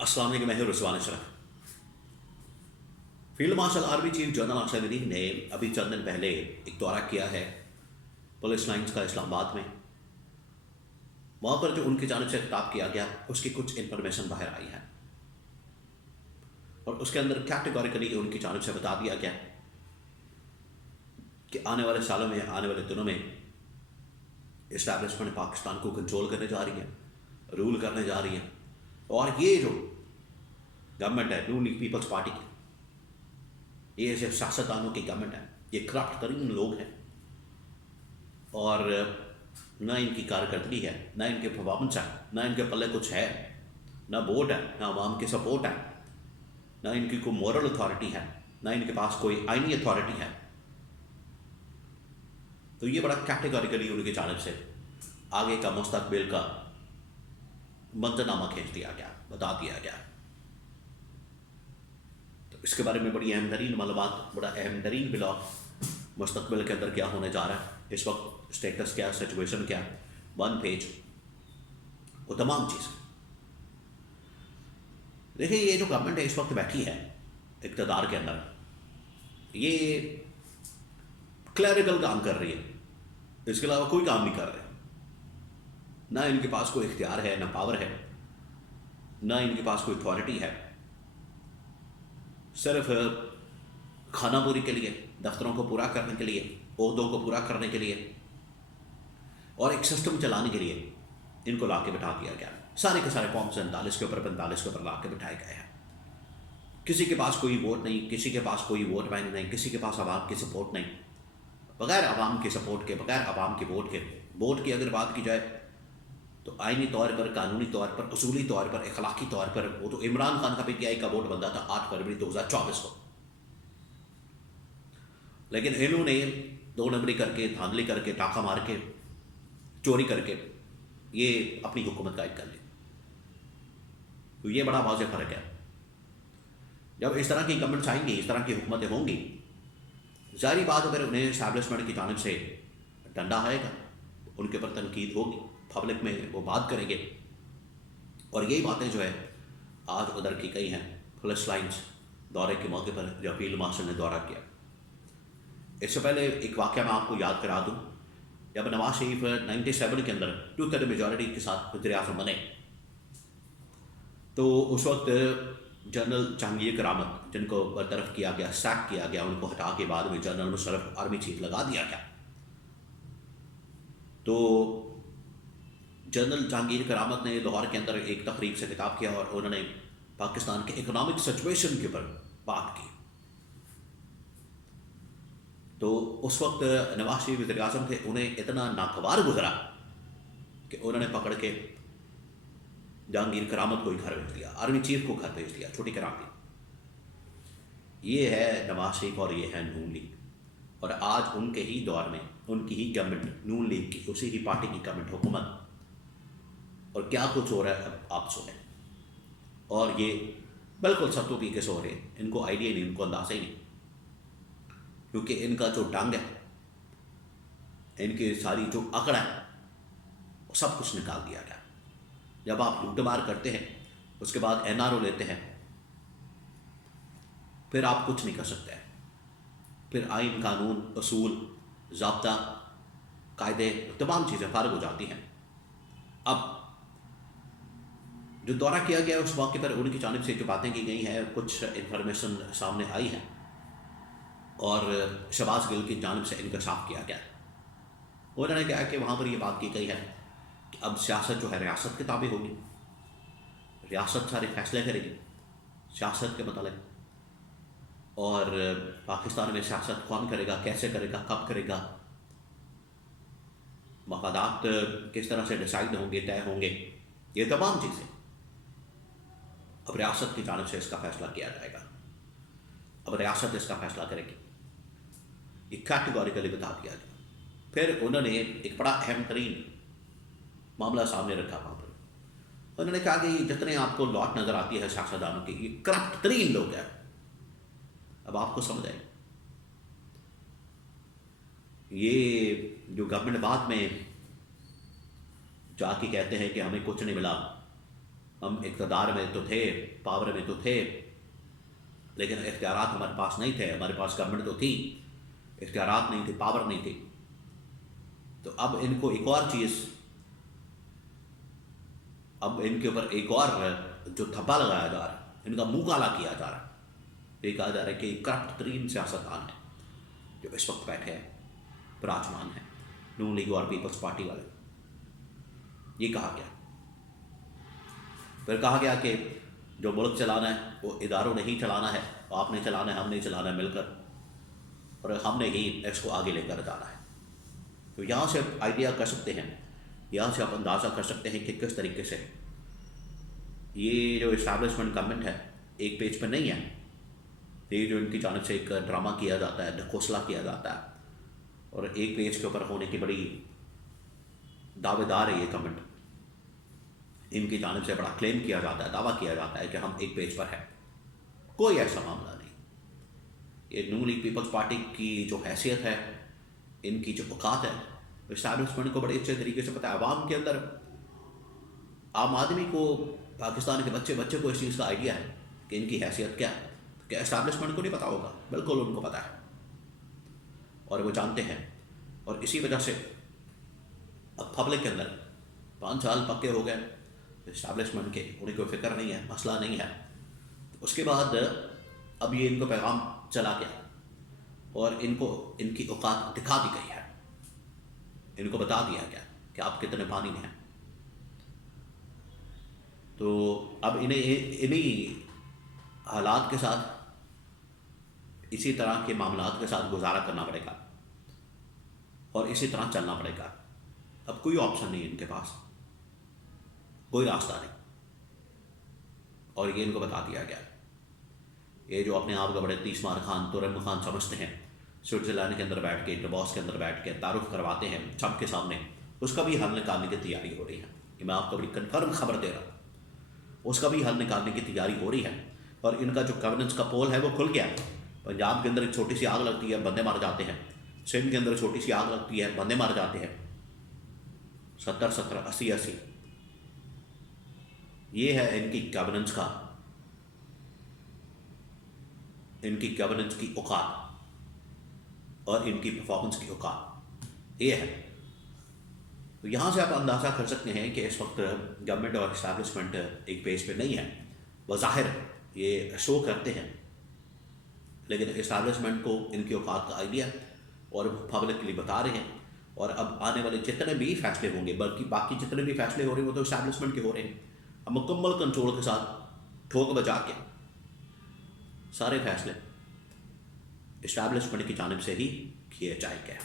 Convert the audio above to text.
अस्सलाम वालेकुम, मैं हूं Rizwan Ashraf. Field marshal army chief general Asif Ali ने अभी चंद दिन पहले एक दौरा किया है पुलिस लाइंस का इस्लामाबाद में। वहाँ पर जो उनकी जानिब से खिताब किया गया उसकी कुछ इन्फॉर्मेशन बाहर आई है और उसके अंदर कैटेगोरिकली उनकी जानिब से बता दिया गया कि आने वाले सालों में, आने वाले दिनों में इस्टेब्लिशमेंट पाकिस्तान को कंट्रोल करने जा रही है, रूल करने जा रही है। और ये जो गवर्नमेंट है नून लीग पीपल्स पार्टी की, ये ऐसे सियासतदानों की गवर्नमेंट है, ये करप्ट तरीन लोग हैं और ना इनकी कारकर्दगी है, ना इनके परफॉर्मेंस है, ना इनके पल्ले कुछ है, ना वोट है, ना आवाम की सपोर्ट है, ना इनकी कोई मॉरल अथॉरिटी है, ना इनके पास कोई आईनी अथॉरिटी है। तो ये बड़ा कैटेगोरिकली उनकी जानिब से आगे का मुस्तकबिल का मंजरनामा खींच दिया गया, बता दिया गया। तो इसके बारे में बड़ी अहम तरीन मालूमात, बड़ा अहम तरीन ब्लॉग मुस्तकबिल के अंदर क्या होने जा रहा है, इस वक्त स्टेटस क्या, सिचुएशन क्या, 1 पेज, वो तमाम चीज़ें। देखिए, ये जो गवर्नमेंट है इस वक्त बैठी है इक़्तिदार के अंदर, ये क्लैरिकल काम कर रही है, इसके अलावा कोई काम नहीं कर रहे। ना इनके पास कोई इख्तियार है, ना पावर है, ना इनके पास कोई अथॉरिटी है। सिर्फ खानापुरी के लिए, दफ्तरों को पूरा करने के लिए, ओहदों को पूरा करने के लिए और एक सिस्टम चलाने के लिए इनको ला के बिठा दिया गया। सारे के सारे फॉर्म 47 के ऊपर 45 के ऊपर ला के बिठाए गए हैं। किसी के पास कोई वोट नहीं, किसी के पास कोई वोट बैंक नहीं, किसी के पास आवाम की सपोर्ट नहीं। बगैर आवाम के सपोर्ट के, बगैर आवाम के वोट की अगर बात की जाए तो आईनी तौर पर, कानूनी तौर पर, उसूली तौर पर, इखलाकी तौर पर वो तो इमरान खान का पीटीआई का वोट बनता था 8 फरवरी 2024 को। लेकिन इन्होंने 2 नंबरी करके, धांधली करके, टाका मार के, चोरी करके ये अपनी हुकूमत कायम कर ली। तो ये बड़ा वाज़ेह फ़र्क है। जब इस तरह की गवर्नमेंट्स आएंगी, इस तरह की हुकूमतें होंगी, ज़ाहिर बात अगर उन्हें इस्टेब्लिशमेंट की जानिब से डंडा आएगा, उनके ऊपर तनकीद होगी, पब्लिक में वो बात करेंगे। और यही बातें जो है आज उधर की गई हैं पुलिस लाइंस दौरे के मौके पर जब फील्ड मार्शल ने दौरा किया। इससे पहले एक वाक़या मैं आपको याद करा दूँ। जब नवाज शरीफ 97 के अंदर 2/3 मेजॉरिटी के साथ वज़ीर-ए-आज़म बने तो उस वक्त जनरल जहांगीर करामत, जिनको बरतरफ किया गया, सैक किया गया, उनको हटा के बाद में जनरल मुशर्रफ आर्मी चीफ लगा दिया गया। तो जनरल जहांगीर करामत ने लाहौर के अंदर एक तकरीब से खिताब किया और उन्होंने पाकिस्तान के इकोनॉमिक सिचुएशन के ऊपर बात की। तो उस वक्त नवाज शरीफ वज़ीर आज़म थे, उन्हें इतना नागवार गुजरा कि उन्होंने पकड़ के जहांगीर करामत को ही घर भेज दिया, आर्मी चीफ को घर भेज दिया, छुट्टी करा दी। ये है नवाज शरीफ और ये है नून लीग। और आज उनके ही दौर में उनकी ही गवर्नमेंट, नून लीग की, उसी ही पार्टी की गवर्नमेंट, हुकूमत, और क्या कुछ हो रहा है अब आप सुने। और ये बिल्कुल सत्तू पी के सो रहे हैं, इनको आइडिया नहीं, इनको अंदाज़ा ही नहीं, क्योंकि इनका जो डंग है, इनकी सारी जो अकड़ है, वो सब कुछ निकाल दिया गया। जब आप लूट मार करते हैं, उसके बाद एनआरओ लेते हैं, फिर आप कुछ नहीं कर सकते हैं। फिर आइन, कानून, असूल, ज़ाब्ता, कायदे, तमाम चीज़ें फारिग हो जाती हैं। अब जो दौरा किया गया उस मौके पर उनकी जानिब से जो बातें की गई हैं, कुछ इन्फॉर्मेशन सामने आई है और शहबाज गिल की जानिब से इंकशाफ किया गया। उन्होंने कहा कि वहाँ पर ये बात की गई है कि अब सियासत जो है रियासत के ताबे होगी, रियासत सारे फैसले करेगी सियासत के मतलब। और पाकिस्तान में सियासत कौन करेगा, कैसे करेगा, कब करेगा, मफादात किस तरह से डिसाइड होंगे, तय होंगे, ये तमाम चीज़ें अब रियासत की जानिब से इसका फैसला किया जाएगा। अब रियासत इसका फैसला करेगी, ये कैटेगोरिकली बता दिया गया। फिर उन्होंने एक बड़ा अहम तरीन मामला सामने रखा। वहाँ पर उन्होंने कहा कि जितने आपको लॉट नज़र आती है सियासतदानों की, ये करप्ट तरीन लोग हैं। अब आपको समझ आए, ये जो गवर्नमेंट बाद में जाके कहते हैं कि हमें कुछ नहीं मिला, हम इक़्तिदार में तो थे, पावर में तो थे, लेकिन इख्तियारात हमारे पास नहीं थे। हमारे पास गवर्नमेंट तो थी, इख्तियारात नहीं थे, पावर नहीं थी। तो अब इनको एक और चीज़, अब इनके ऊपर एक और जो थप्पा लगाया जा रहा है, इनका मुंह काला किया जा रहा है। ये कहा जा रहा है कि करप्ट तरीन सियासतदान है जो इस वक्त बैठे हैं, विराजमान है, नून लीग और पीपल्स पार्टी वाले। ये कहा गया। फिर कहा गया कि जो मुल्क चलाना है वो इदारों ने ही चलाना है, आपने चलाना है, हमने चलाना है मिलकर, और हमने ही इसको आगे लेकर जाना है। तो यहाँ से आप आइडिया कर सकते हैं, यहाँ से आप अंदाज़ा कर सकते हैं कि किस तरीके से ये जो इस्टेब्लिशमेंट गवर्नमेंट है एक पेज पर नहीं है। ये जो इनकी जानिब से एक ड्रामा किया जाता है, ढकोसला किया जाता है, और एक पेज के ऊपर होने की बड़ी दावेदार है ये गवर्नमेंट। इनकी जानिब से बड़ा क्लेम किया जाता है, दावा किया जाता है कि हम एक पेज पर हैं। कोई ऐसा मामला नहीं। ये नून लीग पीपल्स पार्टी की जो हैसियत है, इनकी जो औकात है, इस्टेब्लिशमेंट को बड़े अच्छे तरीके से पता है। आवाम के अंदर, आम आदमी को, पाकिस्तान के बच्चे बच्चे को इस चीज़ का आइडिया है कि इनकी हैसियत क्या है। क्या इस्टेब्लिशमेंट को नहीं पता होगा? बिल्कुल उनको पता है, और वो जानते हैं। और इसी वजह से अब पब्लिक के अंदर 5 साल पक्के हो गए इस्टेब्लिशमेंट के, उन्हें कोई फिक्र नहीं है, मसला नहीं है। उसके बाद अब ये इनको पैगाम चला गया और इनको इनकी औकात दिखा दी गई है। इनको बता दिया गया कि आप कितने पानी में हैं। तो अब इन्हीं हालात के साथ, इसी तरह के मामलात के साथ गुजारा करना पड़ेगा और इसी तरह चलना पड़ेगा। अब कोई ऑप्शन नहीं है इनके पास, कोई रास्ता नहीं। और ये इनको बता दिया गया। ये जो अपने आप को बड़े तीसमार खान, तुरम खान समझते हैं, स्विट्ज़रलैंड के अंदर बैठ के, डबॉस के अंदर बैठ के तारुफ करवाते हैं सबके सामने, उसका भी हल निकालने की तैयारी हो रही है। कि मैं आपको बड़ी कन्फर्म खबर दे रहा हूँ, उसका भी हल निकालने की तैयारी हो रही है। और इनका जो गवर्नेंस का पोल है वो खुल गया। पंजाब के अंदर एक छोटी सी आग लगती है, बंदे मार जाते हैं। सिंध के अंदर छोटी सी आग लगती है, बंदे मार जाते हैं। 70-70, 80-80। ये है इनकी गवर्नेंस का, इनकी गवर्नेंस की औकात और इनकी परफॉर्मेंस की औकात ये है। तो यहाँ से आप अंदाज़ा कर सकते हैं कि इस वक्त गवर्नमेंट और इस्टेब्लिशमेंट एक पेज पे नहीं है। वज़ाहिर ये शो करते हैं, लेकिन इस्टेब्लिशमेंट को इनकी औकात का आइडिया और पब्लिकली बता रहे हैं। और अब आने वाले जितने भी फैसले होंगे, बल्कि बाकी जितने भी फैसले हो रहे हैं वो तो इस्टेब्लिशमेंट के हो रहे हैं। अब मुकम्मल कंट्रोल के साथ ठोक बजा के सारे फैसले इस्टेब्लिशमेंट की जानिब से ही किए जाएंगे।